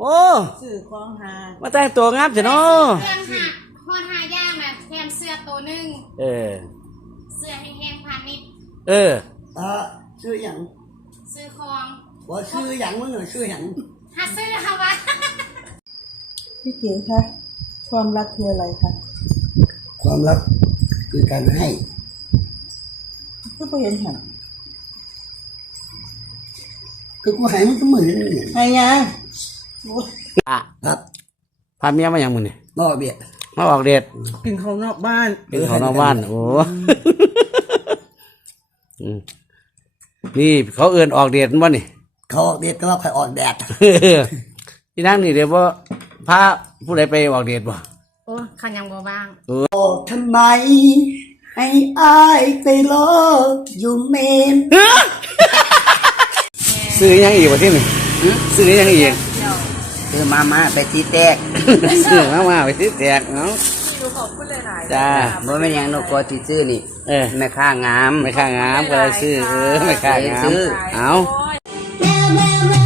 โอ้สื่อของหามาแต่งตัวงามจ้ะเนาะเครื่องหักฮอดหาย่างน่ะแถมเสื้อตัวหนึงเออ เสื้อแห้งๆพาณิชย์เออ เออชื่อหยังซื้อของว่าชื่อหยังมึงเหรอชื่อหยังหาซื้อค่ะวะพี่เก๋คะความรักคืออะไรคะความรักคือการให้ก็ไม่เห็นหันคือกูให้มันก็เหมือนกันเนี่ยไงยังโอ้ยอะครับพาเมียมาอย่างมึงนี่นอกเบียดมาออกเดทกินข้าวนอกบ้านเป็นของนอกบ้าน โอ้อืมนี่เขาเอื่นออกเดทมั้นี่ เขาออกเบียดก็ว่าใครออกแดดที่นั่งนี่เดี๋ยวว่าพาผู้ใดไปออกเดทบ่โอ้ขันยังบ่บ้าง โอ้ทำไมให้อายไปรออยู่เมน ซื้อยังอีกวะที่นี่ซื้อยังอีก คือมามาไปที่แตก ซื้อมามาไปซื้อแตกเนาะจ้าบ่แม่นหยังนกกอที่ซื้อนี่เออแม่ค้างาม ไม่ค่างามก็เลยซื้อเออไม่ค่างามซื้อเอาแมวแมวแมว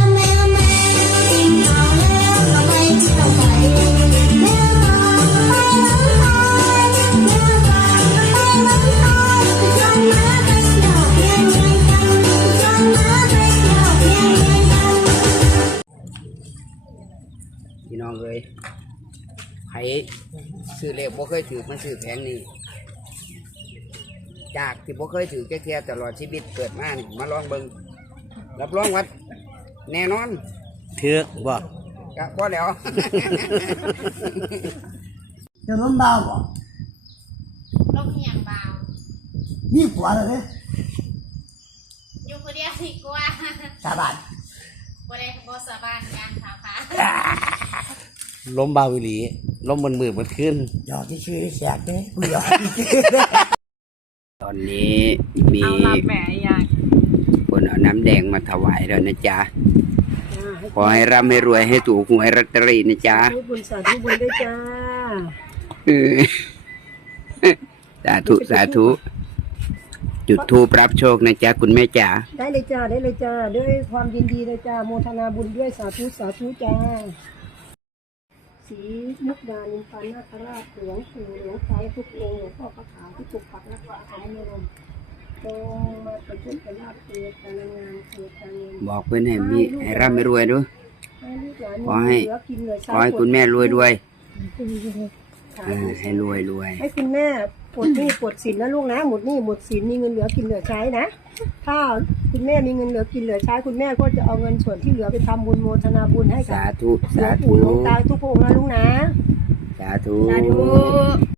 องเอ้ยไผซื้อเลขบ่เคยถือมันซื้อแพงนี่จากที่บ่เคยถือแค่ๆตลอดชีวิตเกิดมานี่มาลองเบิ่งรับรองว่าแน่นอนเถือกบ่ก็พอแล้ว จะล้มดาวบ่ลงเหียงเบานี่ผัวเลยเด้อยู่คนเดียวดีกว่าชาวบ้าน บ่ได้บ่สาบานกันค่ะค่ะล้มเบาวิลีล้มบนมือมันขึ้นหยอกที่ชื่อแสกเด้กูหยอกตอนนี้มีเอารับแม่ยังคนเอาน้ำแดงมาถวายแล้วนะจ๊ะขอให้ร่ำให้รวยให้ถูกหวยรัตเตอรี่นะจ๊ะทุบุญสาธุบุญด้วยจ้า เออสาธุสาธุ จุดทูปรับโชคนะจ๊ะคุณแม่จ๋าได้เลยจ้าได้เลยจ้าด้วยความยินดีเลยจ้าโมทนาบุญด้วยสาธุสาธุจ้าสีมุกดาลินปันนาคราชหลวงปู่หลวงใจทุกองค์หลวงพ่อพระขาวที่ปกปักรักษาของเมืองจงมาประชุมประลาบเกิดการงานเกิดการเงินบอกเพื่อนให้มีให้ร่ำให้รวยด้วยให้ลูกหลานขอให้เหลือกินเหลือขใช้อให้คุณแม่รวยด้วยค่ะเออให้รวยรวยให้คุณแม่ ปลดหนี้ปลดสินนะลูกนะหมดหนี้หมดสินมีเงินเหลือกินเหลือใช้นะถ้าคุณแม่มีเงินเหลือกินเหลือใช้คุณแม่ก็จะเอาเงินส่วนที่เหลือไปทำบุญโมทนาบุญให้กับสาธุหลวสางธุปู่หลวงตาทุกองค์นะลูกนะ สาธุ สาธุ